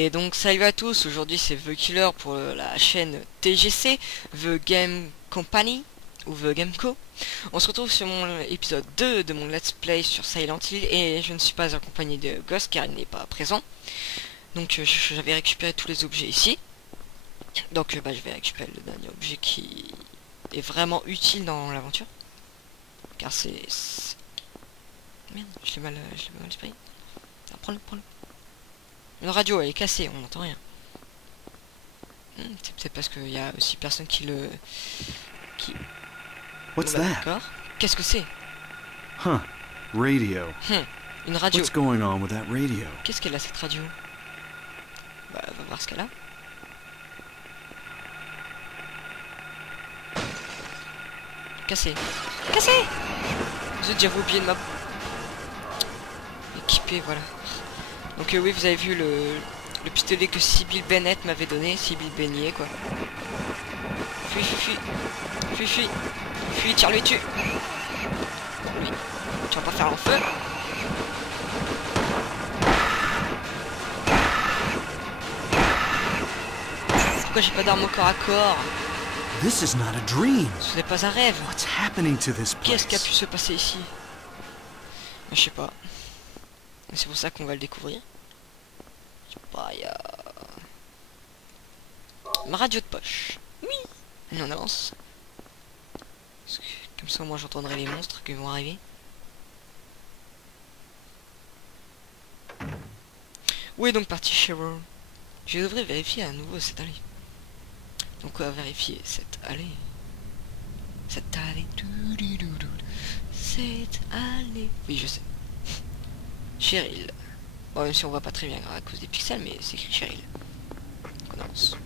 Et donc salut à tous, aujourd'hui c'est The Killer pour la chaîne TGC, The Game Company, ou The Game Co. On se retrouve sur mon épisode 2 de mon Let's Play sur Silent Hill et je ne suis pas accompagné de Ghost car il n'est pas présent. Donc j'avais récupéré tous les objets ici. Donc je vais récupérer le dernier objet qui est vraiment utile dans l'aventure. Car c'est... Merde, je l'ai mal esprit. Ah, prends-le. Une radio, elle est cassée, on n'entend rien. C'est peut-être parce qu'il y a aussi personne qui le... What's that? D'accord. Qu'est-ce que c'est? Huh. Radio. Une radio. What's going on with that radio? Qu'est-ce qu'elle a cette radio? Bah, on va voir ce qu'elle a. Cassé. J'avais oublié de ma... Équipé, voilà. Donc oui, vous avez vu le pistolet que Sybil Bennett m'avait donné. Sybil Beignet, quoi. Fuis, tire-lui dessus. Oui. Tu vas pas faire l'enfeu. Pourquoi j'ai pas d'arme au corps à corps? This is not a dream. Ce n'est pas un rêve. What's happening to this Qu'est-ce qui a place? pu se passer ici? Je sais pas. C'est pour ça qu'on va le découvrir. Je sais pas, il y a... Ma radio de poche. Oui. Allez, on avance. Parce que, comme ça, moi, j'entendrai les monstres qui vont arriver. Où est donc parti Cheryl? Je devrais vérifier à nouveau cette allée. Donc on va vérifier cette allée. Cette allée. Cette allée. Oui, je sais. Cheryl. Bon, même si on voit pas très bien à cause des pixels, mais c'est écrit Cheryl. Donc on avance.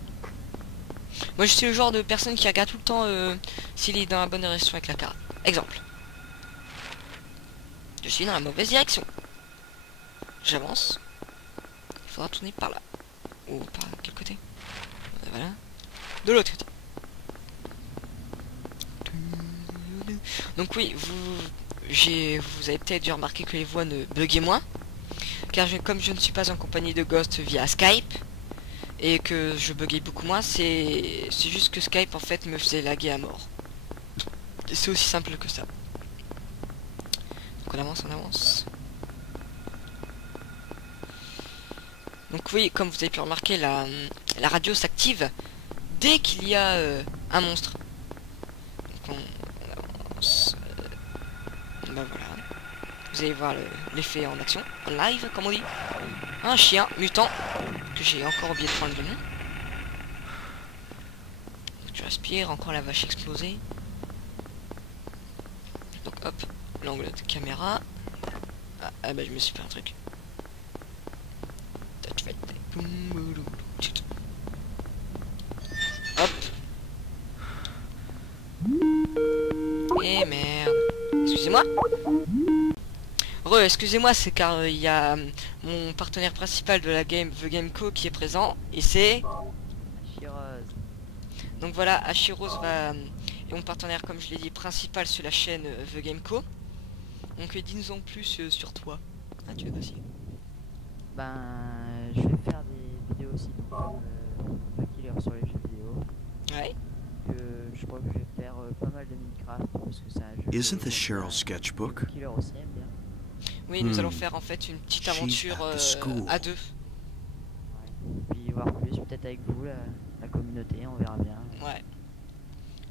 Moi, je suis le genre de personne qui regarde tout le temps s'il est dans la bonne direction avec la carte. Exemple. Je suis dans la mauvaise direction. J'avance. Il faudra tourner par là. Ou par quel côté? Voilà. De l'autre côté. Donc oui, vous avez peut-être dû remarquer que les voix ne buggaient moins. Car comme je ne suis pas en compagnie de Ghost via Skype, et que je buguais beaucoup moins, c'est juste que Skype en fait me faisait laguer à mort. C'est aussi simple que ça. Donc on avance. Donc oui, comme vous avez pu remarquer, la radio s'active dès qu'il y a un monstre. Donc on avance. Ben voilà. Vous allez voir l'effet en action, en live, comme on dit. Un chien mutant que j'ai encore oublié de prendre le nom. Donc, tu respires, encore la vache explosée. Donc hop, l'angle de caméra. Ah bah je me suis fait un truc. Hop. Et merde. Excusez-moi. Excusez-moi, c'est car il y a mon partenaire principal de la game, The Game Co, qui est présent, et c'est... Ashiros. Donc voilà, Ashiros est mon partenaire, comme je l'ai dit, principal sur la chaîne The Game Co. Donc dis-nous en plus sur toi. Ah, tu es aussi. Ben, je vais faire des vidéos aussi, donc comme The Killer sur les jeux vidéo. Ouais. Je crois que je vais faire pas mal de Minecraft, parce que c'est un jeu... Isn't this Cheryl's sketchbook? The Killer aussi aime bien. Oui, nous allons faire en fait une petite aventure à deux. Ouais. Puis voir plus, peut-être avec vous, la communauté, on verra bien. Ouais.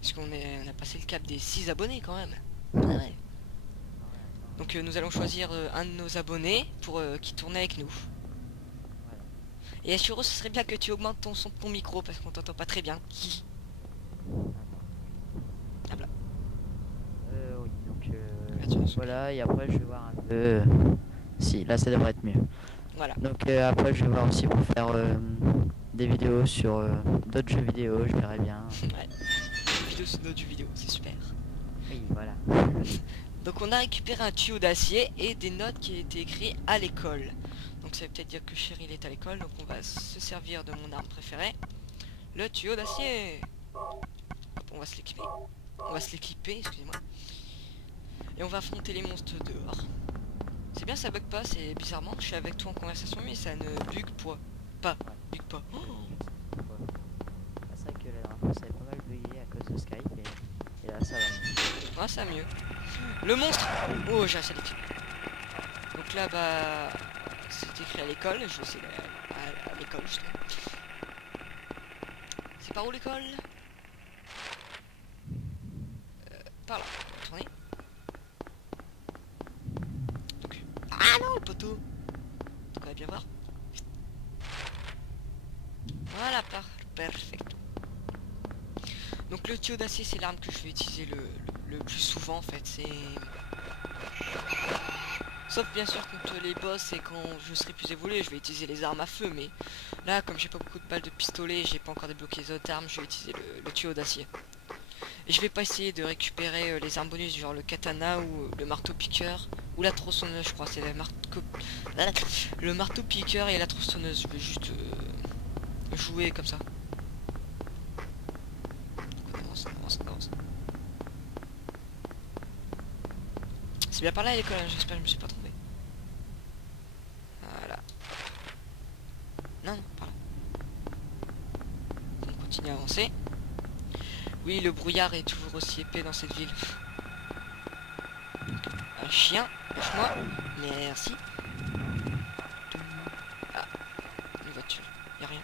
Parce qu'on a passé le cap des 6 abonnés quand même. Ouais. Donc nous allons choisir un de nos abonnés pour qui tourne avec nous. Voilà. Et Ashuro, ce serait bien que tu augmentes ton son de ton micro parce qu'on t'entend pas très bien. Ah là. Oui, donc Attends, voilà, et après je vais voir un peu... Si, là ça devrait être mieux. Voilà. Donc après je vais voir aussi pour faire des vidéos sur d'autres jeux vidéo, je verrai bien. Ouais. Vidéo sur notre vidéo, c'est super. Oui, voilà. Donc on a récupéré un tuyau d'acier et des notes qui étaient écrites à l'école. Donc ça veut peut-être dire que Cheryl est à l'école, donc on va se servir de mon arme préférée, le tuyau d'acier. Hop, on va se l'équiper. Excusez-moi. Et on va affronter les monstres dehors. C'est bien, ça bug pas, c'est bizarrement, je suis avec toi en conversation mais ça ne bug pas. Big pas. Oh. Quoi. Ah, c'est vrai que la dernière fois ça avait pas mal bugué à cause de Skype et là ça va mieux. Ah, ça mieux. Le monstre. Oh, j'ai un salique. Donc là, bah, c'est écrit à l'école. Je vais essayer d'aller à l'école justement. C'est par où l'école? Par là. On va tourner. Donc... Ah non, le poteau. Donc on va bien voir. Voilà, perfect. Donc le tuyau d'acier, c'est l'arme que je vais utiliser le plus souvent en fait. C'est... Sauf bien sûr contre les boss et quand je serai plus évolué, je vais utiliser les armes à feu. Mais là, comme j'ai pas beaucoup de balles de pistolet, j'ai pas encore débloqué les autres armes, je vais utiliser le tuyau d'acier. Et je vais pas essayer de récupérer les armes bonus genre le katana ou le marteau piqueur ou la tronçonneuse, je crois. C'est le marteau piqueur et la tronçonneuse. Je vais juste jouer comme ça. On avance, on avance, on avance. C'est bien par là à l'école, hein, j'espère que je me suis pas trompé. Voilà. Non, non, par là. On continue à avancer. Oui, le brouillard est toujours aussi épais dans cette ville. Un chien, lâche-moi. Merci. Ah, une voiture, y a rien.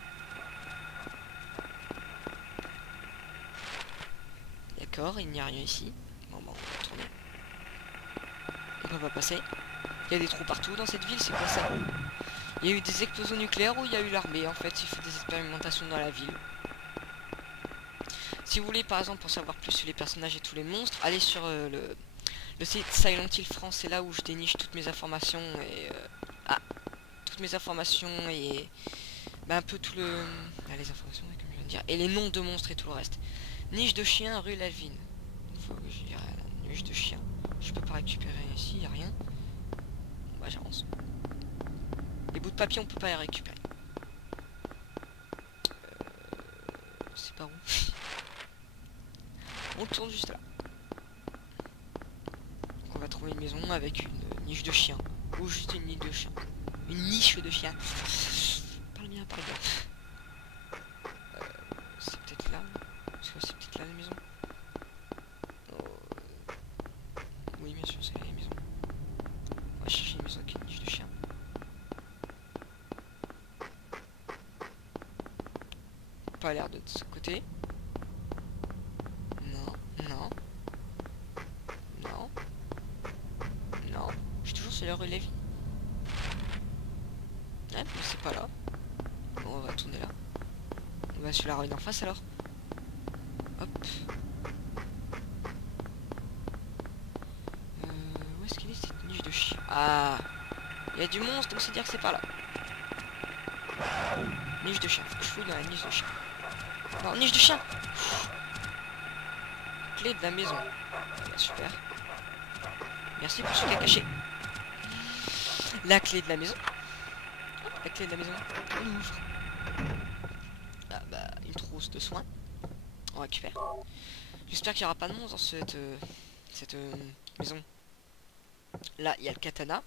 D'accord, il n'y a rien ici. Bon, bon, on va tourner. On va pas passer. Il y a des trous partout dans cette ville, c'est quoi ça? Il y a eu des explosions nucléaires ou il y a eu l'armée? En fait, il fait des expérimentations dans la ville. Si vous voulez, par exemple, pour savoir plus sur les personnages et tous les monstres, allez sur le site Silent Hill France. C'est là où je déniche toutes mes informations et... toutes mes informations et... Bah, un peu tout le... Ah, les informations, comme je viens de dire. Et les noms de monstres et tout le reste. Niche de chien, rue Lalvin. Faut que je dirais la niche de chien. Je peux pas récupérer ici, y a rien. Bon, bah j'avance. Les bouts de papier on peut pas les récupérer. C'est par où? On tourne juste là. Donc on va trouver une maison avec une niche de chien. Ou juste une niche de chien. Une niche de chien. Parle bien, parle bien. C'est peut-être là. Parce que c'est peut-être là la maison. Oui, bien sûr, c'est là la maison. On va chercher une maison avec une niche de chien. Pas l'air de ce côté. Non, non. Non. Non. Je suis toujours sur la rue Lévy. Ouais, mais c'est pas là. Bon, on va tourner là. On va sur la rue d'en face alors. Hop. Où est-ce qu'il est cette niche de chien? Ah, il y a du monstre, donc c'est dire que c'est par là. Niche de chien, faut que je fouille dans la niche de chien. Non, niche de chien. Clé de la maison. Ah, super. Merci pour ce qu'il a caché. La clé de la maison. La clé de la maison. On ouvre. Ah bah, une trousse de soins. On récupère. J'espère qu'il n'y aura pas de monstre dans cette maison. Là, il y a le katana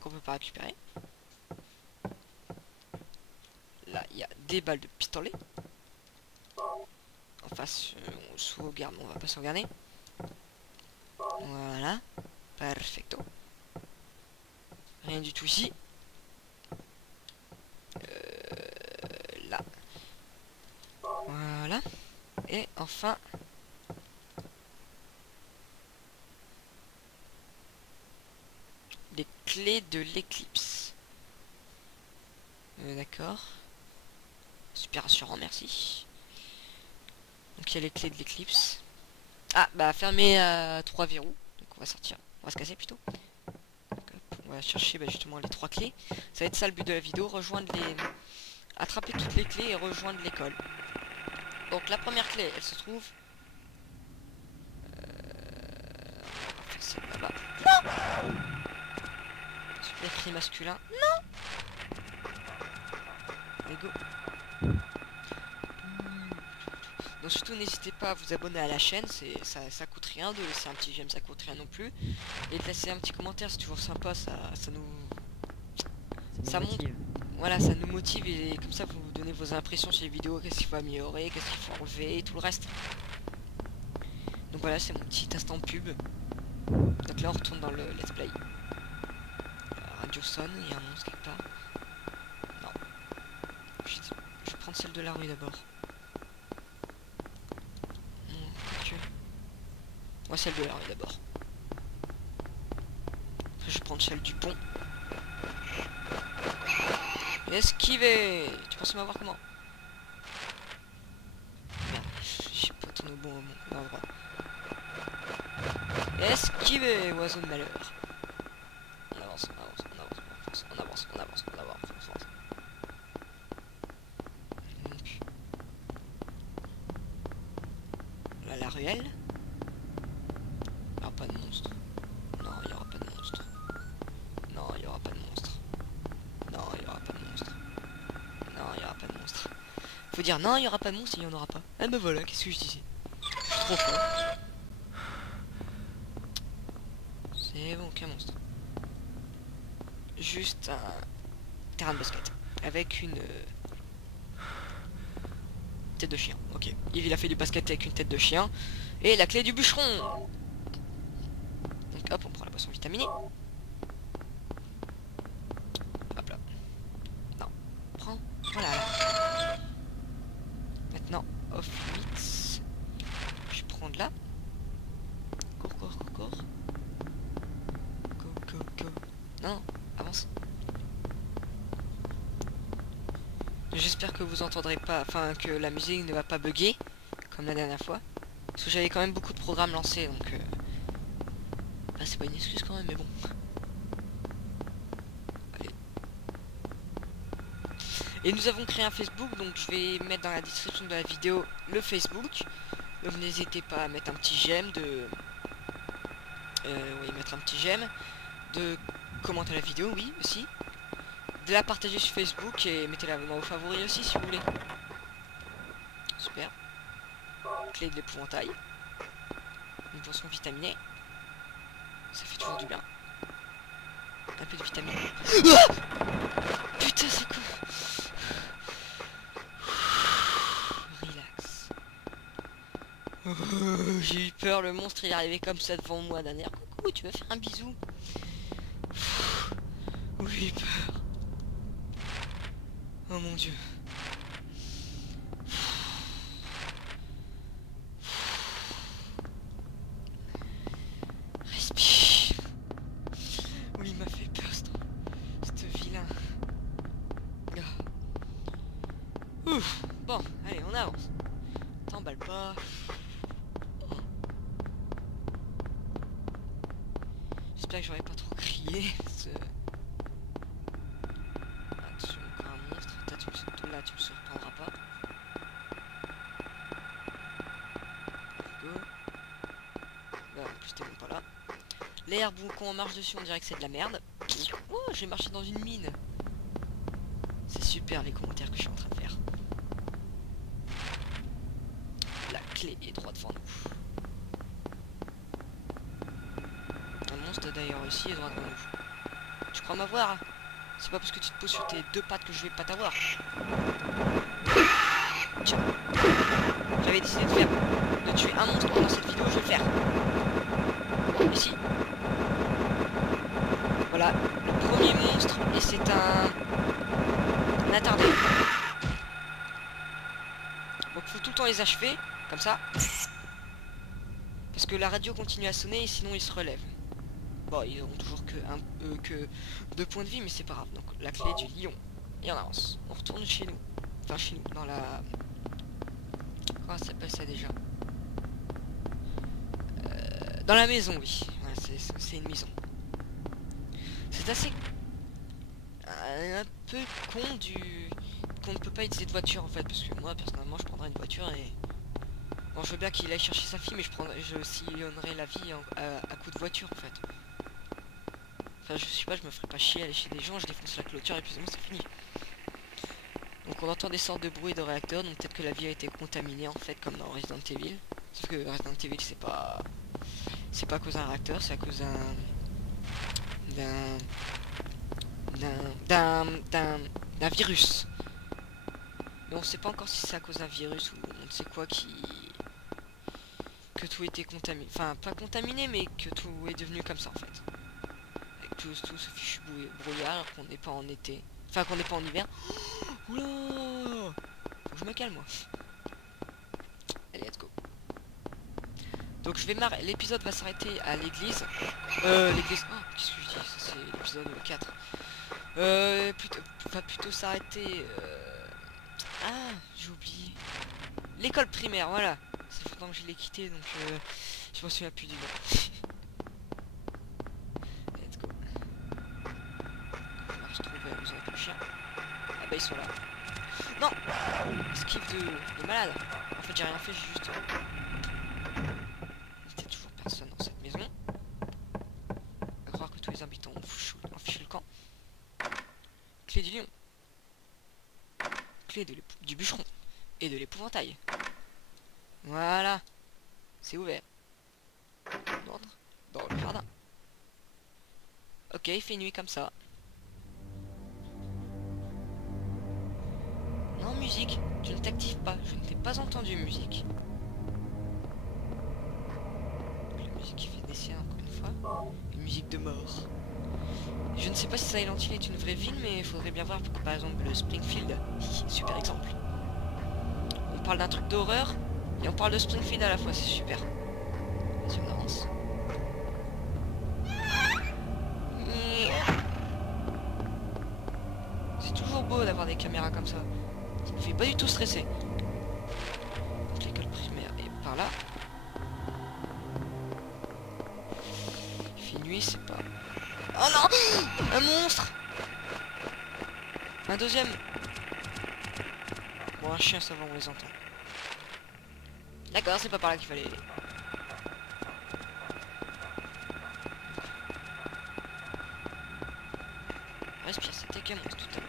qu'on peut pas récupérer. Là, il y a des balles de pistolet. En face, on sauvegarde, on va pas sauvegarder. Voilà. Perfecto. Rien du tout ici. Là. Voilà. Et enfin... les clés de l'éclipse. D'accord. Super rassurant, merci. Donc il y a les clés de l'éclipse. Ah, bah fermé à 3 verrous. Donc on va sortir. On va se casser plutôt. Donc, hop, on va chercher bah, justement les 3 clés. Ça va être ça le but de la vidéo. Rejoindre les... attraper toutes les clés et rejoindre l'école. Donc la première clé, elle se trouve... on va faire celle là-bas. Non! Super cri masculin. Non! Allez, go. Donc surtout n'hésitez pas à vous abonner à la chaîne, ça coûte rien de laisser un petit j'aime, ça coûte rien non plus. Et de laisser un petit commentaire, c'est toujours sympa, ça nous... ça montre... voilà, ça nous motive et comme ça vous donnez vos impressions sur les vidéos, qu'est-ce qu'il faut améliorer, qu'est-ce qu'il faut enlever et tout le reste. Donc voilà, c'est mon petit instant pub. Donc là on retourne dans le let's play. La radio sonne, il y a un monstre quelque part. Non. Je vais prendre celle de la rue d'abord. Moi celle de la rue d'abord. Après je vais prendre celle du pont. Esquiver. Tu pensais m'avoir comment? Merde, j'ai pas tourné au bon endroit. Esquiver, oiseau de malheur. On avance, on avance, on avance, on avance, on avance, on avance, on avance. Donc, là la ruelle. Il n'y aura pas de monstre. Non, il n'y aura pas de monstre. Non, il n'y aura pas de monstre. Non, il n'y aura pas de monstre. Non, il n'y aura pas de monstre. Faut dire non, il n'y aura pas de monstre, il n'y en aura pas. Ah bah voilà, qu'est-ce que je disais? Je suis trop fort. C'est bon, aucun monstre. Juste un terrain de basket. Avec une tête de chien. Ok. Il a fait du basket avec une tête de chien. Et la clé du bûcheron. Donc hop, on prend la boisson vitaminée. Hop là. Non. Prends. Voilà. Là. Maintenant, off limits. Je prends de là. Cours, cours, cours, cours. Go, go, go. Non, avance. J'espère que vous entendrez pas, enfin que la musique ne va pas bugger comme la dernière fois. Parce que j'avais quand même beaucoup de programmes lancés, donc bah, c'est pas une excuse quand même, mais bon. Allez. Et nous avons créé un Facebook, donc je vais mettre dans la description de la vidéo le Facebook. Donc n'hésitez pas à mettre un petit j'aime, oui, mettre un petit j'aime, de commenter la vidéo, oui, aussi. De la partager sur Facebook et mettez-la dans vos favoris aussi si vous voulez. Super. Clé de l'épouvantail. Une boisson vitaminée. Ça fait toujours du bien. Un peu de vitamine. Ah, putain, c'est quoi? Relax. J'ai eu peur, le monstre il est arrivé comme ça devant moi dernière. Coucou, tu veux faire un bisou? J'ai eu peur. Oh mon dieu. Respire. Oui, il m'a fait peur, ce vilain. Ah. Ouf. Bon, allez, on avance. T'emballe pas. J'espère que j'aurais pas trop crié. Attention, encore un monstre. Là, tu me surprendras pas. Go. Bah, en plus, t'es même pas là. L'herbe, quand on marche dessus, on dirait que c'est de la merde. Oh, j'ai marché dans une mine. C'est super les commentaires que je suis en train de faire. La clé est droit devant nous. Un monstre d'ailleurs aussi est droit devant nous. Tu crois m'avoir? C'est pas parce que tu te poses sur tes deux pattes que je vais pas t'avoir. Tiens. J'avais décidé de tuer un monstre dans cette vidéo, je vais le faire. Ici. Voilà, le premier monstre, et c'est un attardé. Donc faut tout le temps les achever, comme ça. Parce que la radio continue à sonner et sinon ils se relèvent. Bon, ils auront toujours que 2 points de vie, mais c'est pas grave. Donc la clé du lion. Et on avance. On retourne chez nous. Enfin chez nous, dans la... Comment ça s'appelle ça déjà? Dans la maison, oui. Ouais, c'est une maison. C'est assez... un peu con qu'on ne peut pas utiliser de voiture en fait. Parce que moi, personnellement, je prendrais une voiture et... Bon, je veux bien qu'il aille chercher sa fille, mais je sillonnerai la vie à coup de voiture en fait. Enfin, je sais pas, je me ferai pas chier à aller chez des gens, je défonce la clôture et puis c'est fini. Donc on entend des sortes de bruits de réacteurs, donc peut-être que la vie a été contaminée en fait, comme dans Resident Evil. Sauf que Resident Evil c'est pas à cause d'un réacteur, c'est à cause d'un virus. Mais on sait pas encore si c'est à cause d'un virus ou on ne sait quoi que tout était contaminé. Enfin, pas contaminé, mais que tout est devenu comme ça en fait. Avec tout ce fichu brouillard alors qu'on n'est pas en été. Enfin, qu'on n'est pas en hiver. Oh, oula! Faut que je me calme moi. Allez, let's go. Donc je vais l'épisode va s'arrêter à l'église. L'église. Oh, qu'est-ce que je dis? Ça, c'est l'épisode 4. Va plutôt s'arrêter. Ah, j'ai oublié. L'école primaire, voilà. Ça fait longtemps que je l'ai quitté, donc je m'en souviens plus du nom. Let's go. On va retrouver vous avec le chien. Ah bah ils sont là. Non! Esquive de malade. En fait j'ai rien fait, j'ai juste... Il n'y a toujours personne dans cette maison. À croire que tous les habitants ont fichu le camp. Clé du lion. Clé du bûcheron. Et de l'épouvantail. Voilà. C'est ouvert. On entre dans le jardin. Ok, il fait nuit comme ça. Non, musique, tu ne t'actives pas. Je ne t'ai pas entendu, musique. La musique qui fait des siens, encore une fois. Une musique de mort. Je ne sais pas si Silent Hill est une vraie ville, mais il faudrait bien voir, par exemple, le Springfield. Super exemple. On parle d'un truc d'horreur, et on parle de Springfield à la fois, c'est super. Vas-y, on avance. C'est toujours beau d'avoir des caméras comme ça. Ça me fait pas du tout stresser. Donc l'école primaire est par là. Il fait nuit, c'est pas... Oh non! Un monstre! Un deuxième! Bon, un chien, ça va, on les entend. D'accord, c'est pas par là qu'il fallait aller. Respire, c'était qu'un monstre tout à l'heure.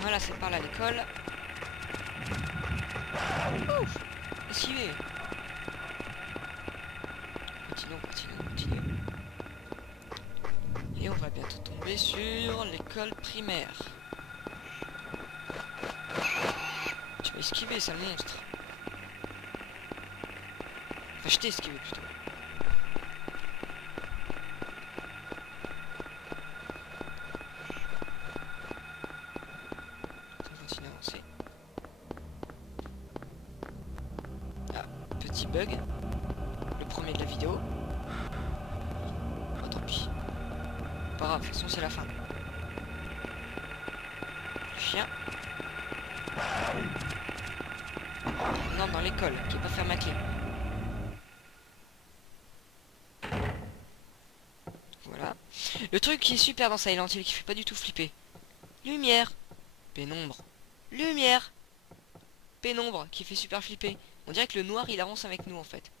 Voilà, c'est par là l'école. Ouf! Esquivé! Continuons. Et on va bientôt tomber sur l'école primaire. Tu vas esquiver, sale monstre. Enfin, je t'ai esquivé plutôt. On continue à avancer. Ah, petit bug. Le premier de la vidéo. Oh, tant pis. Pas grave, de toute façon c'est la fin. Le chien. Non, dans l'école, qui est pas fermée à clé. Voilà. Le truc qui est super dans Silent Hill, qui fait pas du tout flipper. Lumière. Pénombre. Lumière. Pénombre, qui fait super flipper. On dirait que le noir il avance avec nous en fait.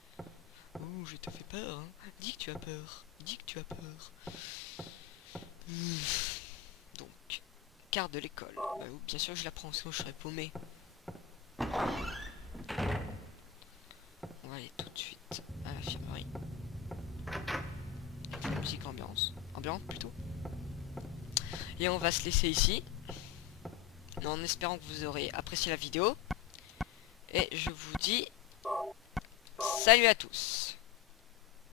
Ouh, je te fais peur, hein. Dis que tu as peur. Dis que tu as peur. Donc, carte de l'école. Bien sûr que je la prends, sinon je serais paumé. On va aller tout de suite à l'infirmerie. Avec la musique ambiante plutôt. Et on va se laisser ici. En espérant que vous aurez apprécié la vidéo. Et je vous dis salut à tous.